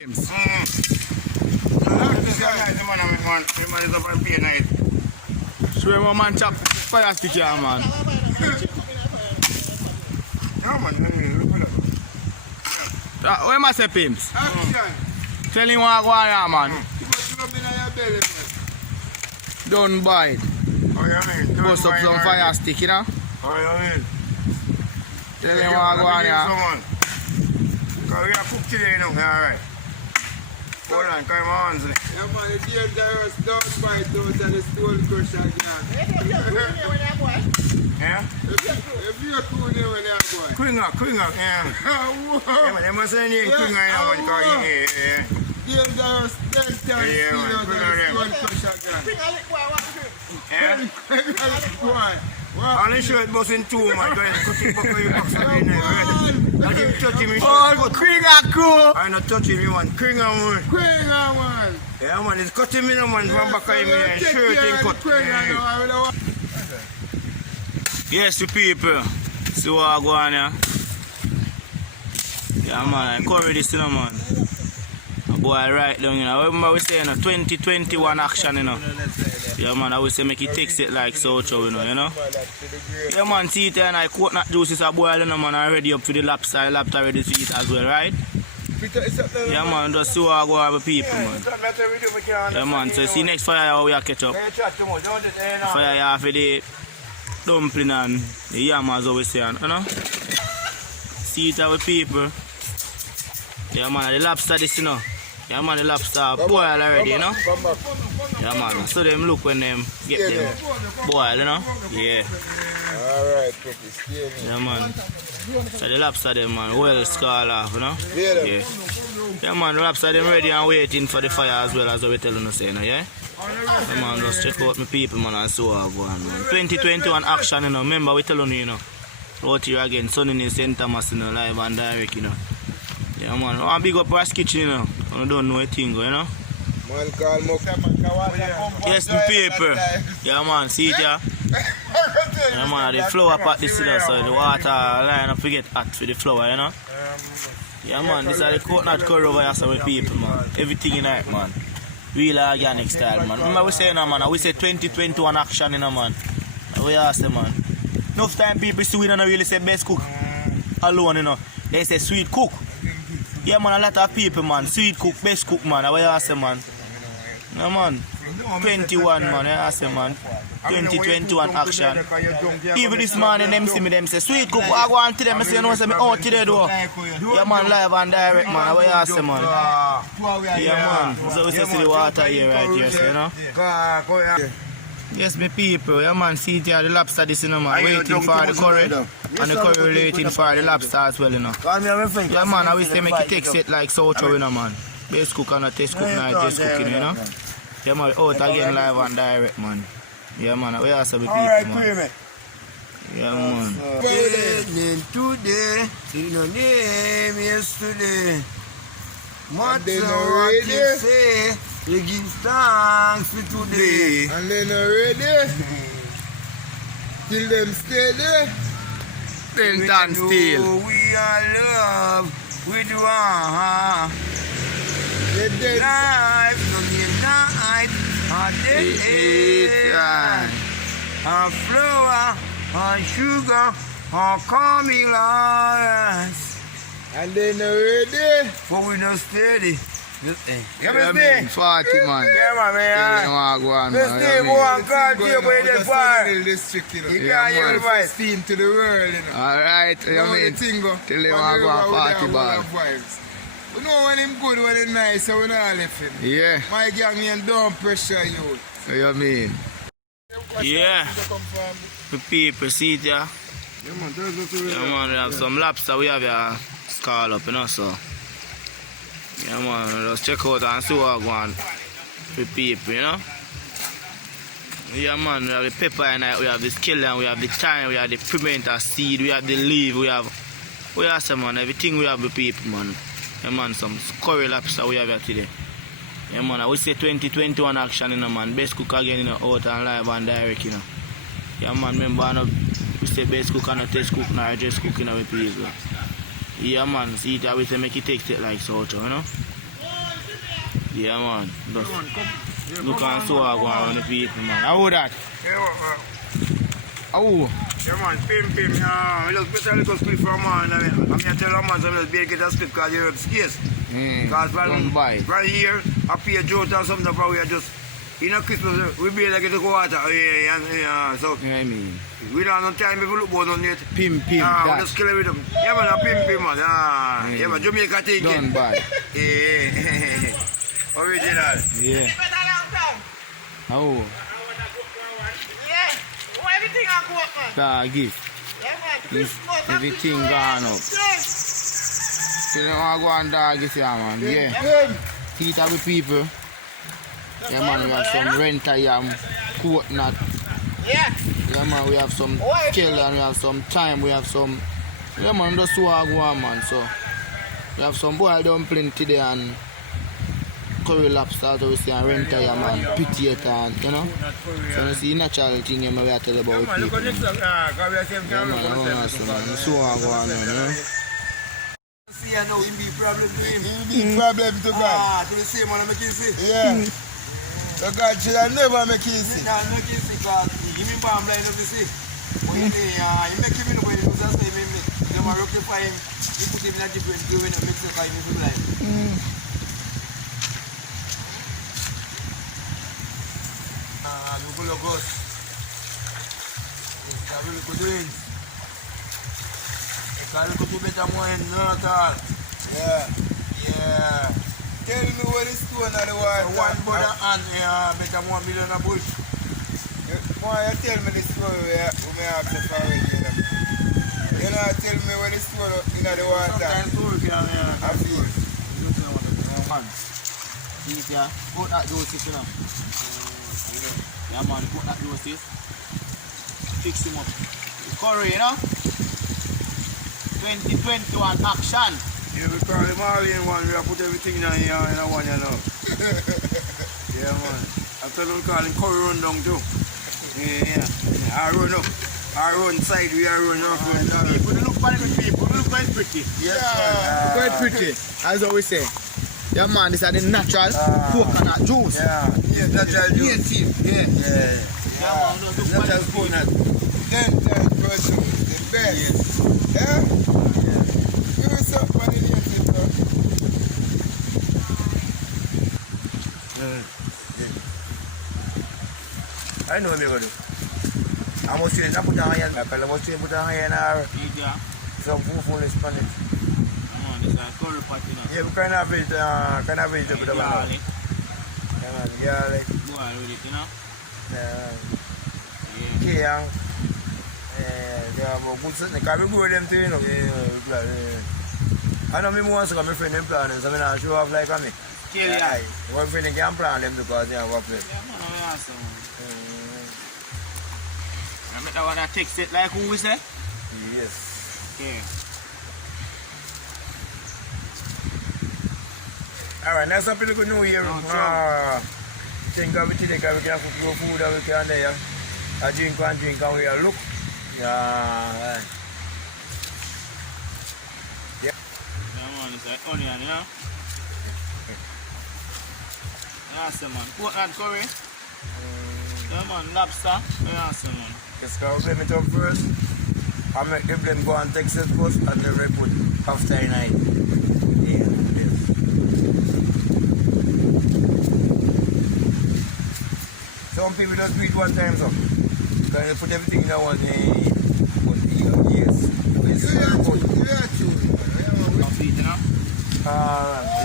James. Show him a man chop fire stick here, man. What am I say, Pimps? Tell him what go on here, man. Don't bite. Bust up some fire stick, you know? Tell him what go on here. Because we are cooked today, you know, alright. Hold on, come on. Yeah, man, the dangerous don't bite out and the stone crusher again. Yeah? If you're cool there when you're boy. Queen up, yeah. Yeah, man, they must say you queen up, yeah. Dangerous, dangerous, Yeah, man, stone crusher again. Yeah? Only shirt busting two, man. Cut him back for your box again. I give touch him. Oh, Kringer crew! I'm not touching him, man. Kringer, man. Kringer, man. Yeah, man, it's cutting me, man, from back of him and shirt and cut. Yes, the people. See what I go on here. Yeah, man, I cover this, you know, man. A boy right down, you know. Remember we saying 2021 action, you know. Yeah, man, I will say make it takes it like so, you know. Yeah, man, see it and I coconut juice is a boil, you know, man. I'm ready up for the lobster. Lobster ready to eat as well, right? Yeah, man, just see what I go on with people, man. Yeah, man, so see next fire how we are catch up. Fire here for the dumpling and the yam as always say, you know. See it with people. Yeah, man, the lobster this, you know. Yeah, man, the lobster boil already, you know. Yeah, man, so them look when them get them boil, you know. Yeah. Alright, cookies. Yeah, man. So the lobster them, man, well scarred off, you know. Yeah. Yeah, man, the lobster them ready and waiting for the fire as well as we telling us, you know, yeah. Yeah, man, just check out my people, man, and see what I go on, man. 2021 action, you know. Remember, we telling you, you know. Out here again, Sunny in St. Thomas, you know, live and direct, you know. Yeah, man, I want to big up Brass Kitchen, you know. I don't know a thing, you know. Man call Mok. Yes, the paper. Yeah, man, see it, yeah. Yeah, man, the flour pot this, you know, so the water line up to get hot for the flour, you know. Yeah, man, this is the coconut curry over here, so with people, man. Everything in it, man. Real organic style, man. Remember we say, you know, man, we say 2021 action, you know, man. We ask them, man. Enough time people see we don't really say best cook alone, you know. They say sweet cook. Yeah, man, a lot of people, man. Sweet cook, best cook, man. What you ask them, man? Yeah, man. 21, man. I ask them, man. 2021 action. People this morning, them see me, them say, sweet cook, I go on to them, I say, you know, say me out today, though. Yeah, man, live and direct, man. What you ask them, man? Yeah, man. So we see the water here, right here, so, you know. Yes, my people, yeah, man, see it here, the lobster this, you know, man, waiting for the curry, and the curry waiting for the lobster as well, you know. Yeah, man, I wish they make it take set like so, you know, man. Best cook and a test cook, not just cooking, you know. Yeah, man, out again live and direct, man. Yeah, man, we also be people, man. Yeah, man. Today, in your name yesterday. What you say? You give thanks for today. And then already, till them stay there. Then stand still. We are love with one. Life, no give night, a day, a flour, a sugar, a coming lies. And then already, but we don't steady. Yeah, man, 40, man. Yeah, man. Yeah, man, go on, man. Let's stay go and call you by the fire. You Yeah, can't hear the man. voice. Steam to the world, you know. Alright, you mean, tell him I go on party ball. You know when him good, when him nice, so we not left him. Yeah, My gang name don't pressure you. so you mean. Yeah. The people, see it, yeah. Yeah, man, Yeah, man, we have some lobster, we have a scald up, you know, so. Yeah, man, let's check out and see what go on with people, you know. Yeah, man, we have the pepper in it, we have the scallion, we have the thyme, we have the pimento seed, we have the leaf, we have some, man, everything we have with people, man. Yeah, man, some curry lobster we have here today. Yeah, man, we say 2021 action, you know, man. Best cook again, you know, out and live and direct, you know. Yeah, man, remember, we say best cook and not test cook, not just cooking with people. Yeah, man, see it, I will say make it take it like so, you know. Yeah, man. Just look and so I go around the people, man. How that? How? Yeah, man, pim. I just put a little split for a man. I'm here to tell a man, so I just get a split because you're scarce. Because right here, I pay a jolt or something, but we are just, in a Christmas, we be like get the water. So, Yeah, I mean. we don't have no time if we look about on it. Pim. We That. just kill it with them. Yeah, man, a pim, man. Yeah, man, Jamaica take Done it. by. Yeah. Original. Yeah. How? Everything I go up, man. Doggy. Yeah, man. Christmas, Everything gone up. You know I go on doggy here, man. Yeah. Good. See it with people. Yeah, man, we have some renter yam, coconut. Yeah. Yeah, man, we have some kill and we have some thyme, we have some. Yeah, man, that's what I go on, man. So, we have some boiled dumpling today and curry lobster, so we see, and renter yam and potato, and, you know. So, you see, natural thing we have to tell about Man, look people. at next time. Because we are same Yeah, time. man, I want to see, man. That's what I go on, you know. See, I know him be problem to him. Big problem to God. To the same man, I make him see. Yeah. So God should have never make it easy. Nah, make him see, because he me bomb blind up to see. But he make him in the way, he was just saying, they want to rectify him. He put him in a different doing and mix it by him in the blind. Look at us. It's a really good doing. It's a little bit better more than not all. Yeah. Tell me where the stone of the water. One brother and better more million a bush. Why you tell me the story where we have to follow you know, tell me where the stone in the water. I feel. See it here, put that juices, you know. Yeah, man, put that juices. Fix him up. The curry, you know. 2021 action. Yeah, we call them all in one. We have put everything in here in one, you know. Yeah, man. After we call him curry run down too. Yeah. I run up. I run side, we are run up. People look for the people, look quite pretty. Yes, Quite pretty, as always say. Yeah, man, this is the natural coconut juice. Yeah. Yes, natural juice. Yeah. Yeah, man, look Natural coconut. Then person, the best. Yeah? Give us up on the native, bro. I know what I'm going to do. I must say, I put on iron. I must say, put on iron or See it here. some fullness on it. Yeah, man, this is a curry pot, you know. Yeah, we can have it, with the banana. Garlic. Yeah, man, garlic. Boil with it, you know. Yeah. Yeah. Kale. Yeah, but good something. Because we grow them too, you know. I know me once ago, my friend them planting, so I not show off like me. Kale, yeah. One friend can plant them because they have a place. Yeah, man, I want some. I make that one that takes it like who we say? Yes. Yeah. Alright, that's something like a new year. No, Think of it today, because we can cook food that we can there. I drink and we look. Yeah. Yeah, man, it's like onion, you know. Awesome, man. Coconut curry. Yeah, man, lobster. Awesome, man. Just go blend it up first. I make the blend go and take it first and then we put after the night. Yeah. Some people just do it one time, so. Because they put everything in one day. But yes. Coffee, you know.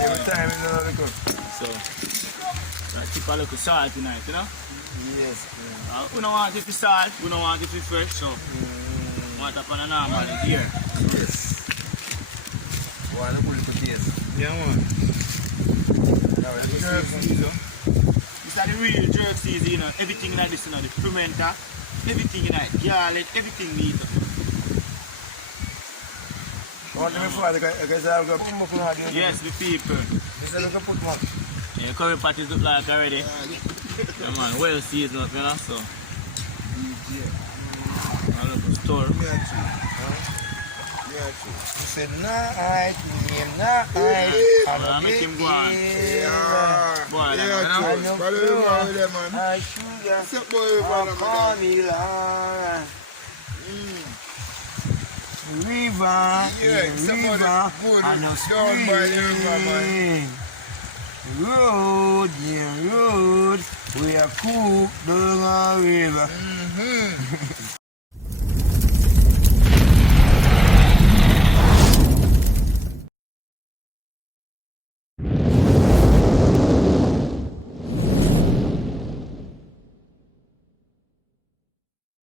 Every time you know we cook. So, let's keep a little salt tonight, you know. Yes. We don't want it to salt, we don't want it to fresh, so we want it upon a normal here. Yes. One good taste. Yeah, man. Now it's jerk season. This is the real jerk season, you know. Everything like this, you know, the pimenta, everything, you know, garlic, everything neat. What do you for? Because I've got put more on it. Yes, the people. This is put more. Yeah, curry patties look like already. Yeah, man, well seasoned up, you know, so. I look at store. He said, night, name night. I make him go on. Yeah. And no Follow flour, over with them, man. and sugar, Step boy over and them, man. formula. River, Yeah, the somebody river, good and no down by the river, man. spring. Road, yeah, road, we are cook down a river.